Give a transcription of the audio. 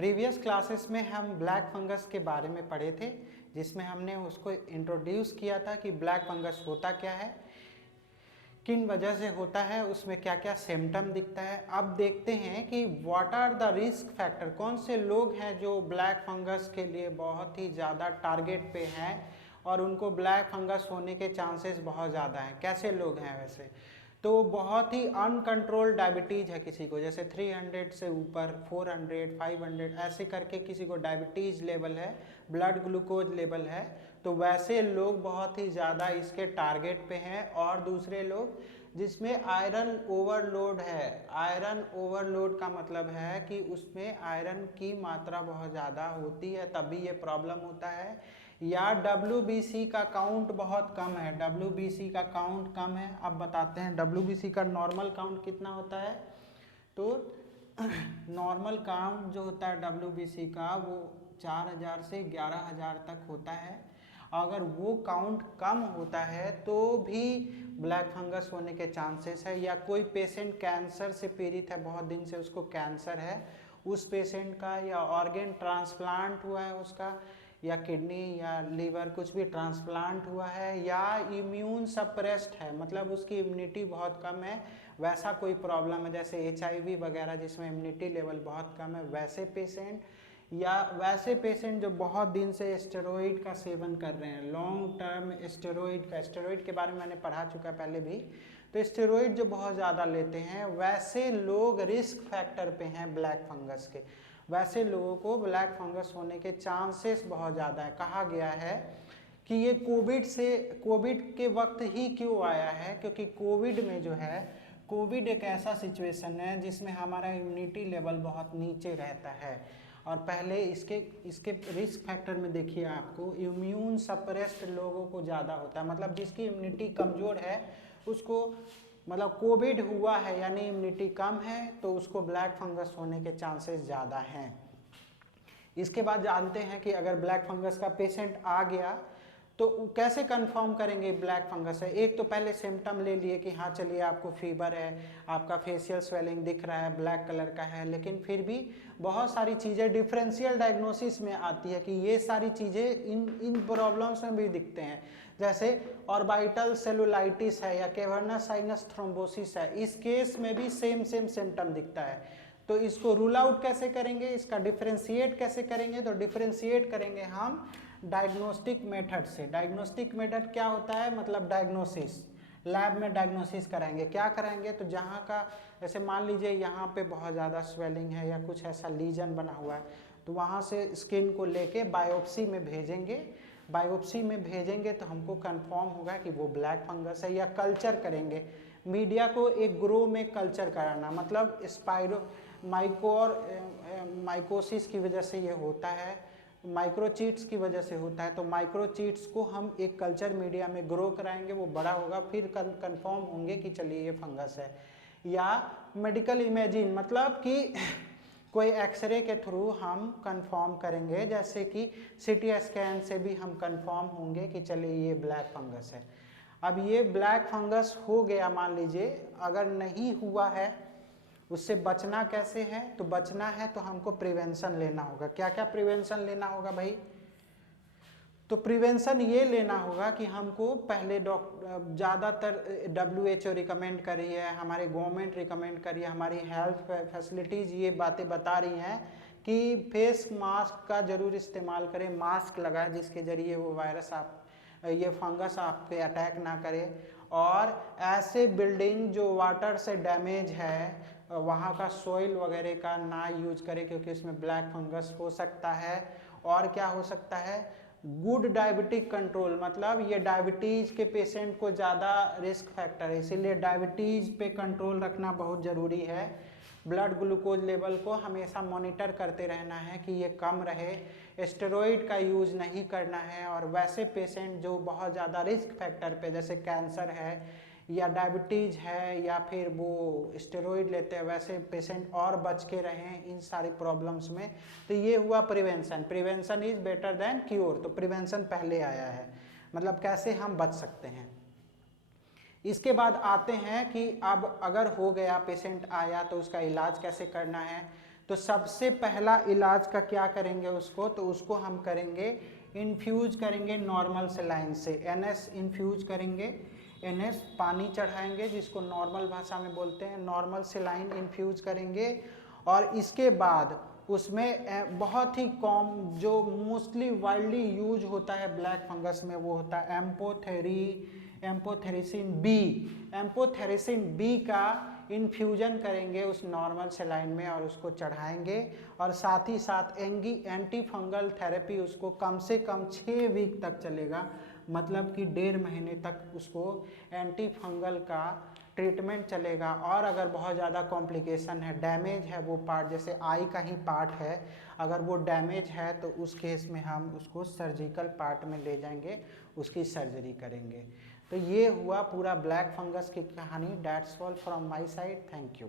Previous classes में हम black fungus के बारे में पढ़े थे, जिसमें हमने उसको इंट्रोड्यूस किया था कि ब्लैक फंगस होता क्या है, किन वजह से होता है, उसमें क्या क्या सिम्टम दिखता है। अब देखते हैं कि what are the risk factor, कौन से लोग हैं जो ब्लैक फंगस के लिए बहुत ही ज़्यादा टारगेट पे हैं और उनको ब्लैक फंगस होने के चांसेस बहुत ज़्यादा हैं। कैसे लोग हैं वैसे तो बहुत ही अनकंट्रोल्ड डायबिटीज़ है किसी को, जैसे 300 से ऊपर 400 500 ऐसे करके किसी को डायबिटीज़ लेवल है, ब्लड ग्लूकोज लेवल है, तो वैसे लोग बहुत ही ज़्यादा इसके टारगेट पे हैं। और दूसरे लोग जिसमें आयरन ओवरलोड है, आयरन ओवरलोड का मतलब है कि उसमें आयरन की मात्रा बहुत ज़्यादा होती है तभी ये प्रॉब्लम होता है, या WBC का काउंट बहुत कम है, WBC का काउंट कम है। अब बताते हैं WBC का नॉर्मल काउंट कितना होता है। तो नॉर्मल काउंट जो होता है WBC का वो 4000 से 11000 तक होता है। अगर वो काउंट कम होता है तो भी ब्लैक फंगस होने के चांसेस है, या कोई पेशेंट कैंसर से पीड़ित है, बहुत दिन से उसको कैंसर है, उस पेशेंट का, या ऑर्गन ट्रांसप्लांट हुआ है उसका, या किडनी या लीवर कुछ भी ट्रांसप्लांट हुआ है, या इम्यून सप्रेस्ड है, मतलब उसकी इम्यूनिटी बहुत कम है, वैसा कोई प्रॉब्लम है जैसे HIV वगैरह जिसमें इम्यूनिटी लेवल बहुत कम है, वैसे पेशेंट, या वैसे पेशेंट जो बहुत दिन से स्टेरॉइड का सेवन कर रहे हैं, लॉन्ग टर्म स्टेरॉइड के बारे में मैंने पढ़ा चुका है पहले भी, तो स्टेरॉइड जो बहुत ज़्यादा लेते हैं वैसे लोग रिस्क फैक्टर पे हैं ब्लैक फंगस के, वैसे लोगों को ब्लैक फंगस होने के चांसेस बहुत ज़्यादा है। कहा गया है कि ये कोविड के वक्त ही क्यों आया है, क्योंकि कोविड में जो है, कोविड एक ऐसा सिचुएशन है जिसमें हमारा इम्यूनिटी लेवल बहुत नीचे रहता है। और पहले इसके रिस्क फैक्टर में देखिए, आपको इम्यून सप्रेस्ड लोगों को ज़्यादा होता है, मतलब जिसकी इम्यूनिटी कमज़ोर है उसको, मतलब कोविड हुआ है यानी इम्यूनिटी कम है तो उसको ब्लैक फंगस होने के चांसेस ज़्यादा हैं। इसके बाद जानते हैं कि अगर ब्लैक फंगस का पेशेंट आ गया तो कैसे कंफर्म करेंगे ब्लैक फंगस है। एक तो पहले सिम्टम ले लिए कि हाँ चलिए आपको फीवर है, आपका फेशियल स्वेलिंग दिख रहा है, ब्लैक कलर का है, लेकिन फिर भी बहुत सारी चीज़ें डिफरेंशियल डायग्नोसिस में आती है कि ये सारी चीज़ें इन प्रॉब्लम्स में भी दिखते हैं, जैसे ऑर्बिटल सेलुलाइटिस है या कैवर्नस साइनस थ्रोम्बोसिस है, इस केस में भी सेम सिम्टम दिखता है। तो इसको रूल आउट कैसे करेंगे, इसका डिफरेंशिएट कैसे करेंगे, तो डिफरेंशिएट करेंगे हम डायग्नोस्टिक मेथड से। डायग्नोस्टिक मेथड क्या होता है, मतलब डायग्नोसिस, लैब में डायग्नोसिस कराएंगे। क्या कराएंगे, तो जहाँ का, जैसे मान लीजिए यहाँ पे बहुत ज़्यादा स्वेलिंग है या कुछ ऐसा लीजन बना हुआ है, तो वहाँ से स्किन को लेके बायोप्सी में भेजेंगे, बायोप्सी में भेजेंगे तो हमको कंफर्म होगा कि वो ब्लैक फंगस है। या कल्चर करेंगे, मीडिया को एक ग्रो में कल्चर कराना, मतलब स्पाइरो माइकोसिस की वजह से ये होता है, माइक्रोचीट्स की वजह से होता है, तो माइक्रोचीट्स को हम एक कल्चर मीडिया में ग्रो कराएंगे, वो बड़ा होगा, फिर कंफर्म होंगे कि चलिए ये फंगस है। या मेडिकल इमेजिन, मतलब कि कोई एक्सरे के थ्रू हम कंफर्म करेंगे, जैसे कि CT स्कैन से भी हम कंफर्म होंगे कि चलिए ये ब्लैक फंगस है। अब ये ब्लैक फंगस हो गया, मान लीजिए अगर नहीं हुआ है, उससे बचना कैसे है, तो बचना है तो हमको प्रिवेंशन लेना होगा। क्या क्या प्रिवेंशन लेना होगा भाई, तो प्रिवेंशन ये लेना होगा कि हमको पहले ज़्यादातर WHO रिकमेंड करी है, हमारे गवर्नमेंट रिकमेंड करी है, हमारी हेल्थ फैसिलिटीज़ ये बातें बता रही हैं कि फेस मास्क का जरूर इस्तेमाल करें, मास्क लगाएं जिसके ज़रिए वो वायरस ये फंगस आप पे अटैक ना करे। और ऐसे बिल्डिंग जो वाटर से डैमेज है वहाँ का सॉइल वगैरह का ना यूज करें, क्योंकि इसमें ब्लैक फंगस हो सकता है। और क्या हो सकता है, गुड डायबिटिक कंट्रोल, मतलब ये डायबिटीज़ के पेशेंट को ज़्यादा रिस्क फैक्टर है, इसीलिए डायबिटीज़ पे कंट्रोल रखना बहुत ज़रूरी है। ब्लड ग्लूकोज लेवल को हमेशा मॉनिटर करते रहना है कि ये कम रहे, स्टेरॉइड का यूज़ नहीं करना है। और वैसे पेशेंट जो बहुत ज़्यादा रिस्क फैक्टर पे, जैसे कैंसर है या डायबिटीज़ है या फिर वो स्टेरॉइड लेते हैं, वैसे पेशेंट और बच के रहें इन सारी प्रॉब्लम्स में। तो ये हुआ prevention, prevention is better than cure, तो प्रिवेंशन पहले आया है, मतलब कैसे हम बच सकते हैं। इसके बाद आते हैं कि अब अगर हो गया, पेशेंट आया, तो उसका इलाज कैसे करना है। तो सबसे पहला इलाज का क्या करेंगे उसको, तो उसको हम करेंगे इन्फ्यूज करेंगे नॉर्मल सेलाइन से, NS इन्फ्यूज करेंगे, NS पानी चढ़ाएंगे जिसको नॉर्मल भाषा में बोलते हैं, नॉर्मल सेलाइन इन्फ्यूज करेंगे। और इसके बाद उसमें बहुत ही कॉम जो मोस्टली वाइडली यूज होता है ब्लैक फंगस में वो होता है एम्पोथेरिसिन बी। एम्पोथेरिसिन बी का इन्फ्यूजन करेंगे उस नॉर्मल सेलाइन में और उसको चढ़ाएंगे। और साथ ही साथ एंटी फंगल थेरेपी उसको कम से कम 6 वीक तक चलेगा, मतलब कि 1.5 महीने तक उसको एंटी फंगल का ट्रीटमेंट चलेगा। और अगर बहुत ज़्यादा कॉम्प्लिकेशन है, डैमेज है वो पार्ट, जैसे आई का ही पार्ट है, अगर वो डैमेज है तो उस केस में हम उसको सर्जिकल पार्ट में ले जाएंगे, उसकी सर्जरी करेंगे। तो ये हुआ पूरा ब्लैक फंगस की कहानी। That's all from my side, thank you.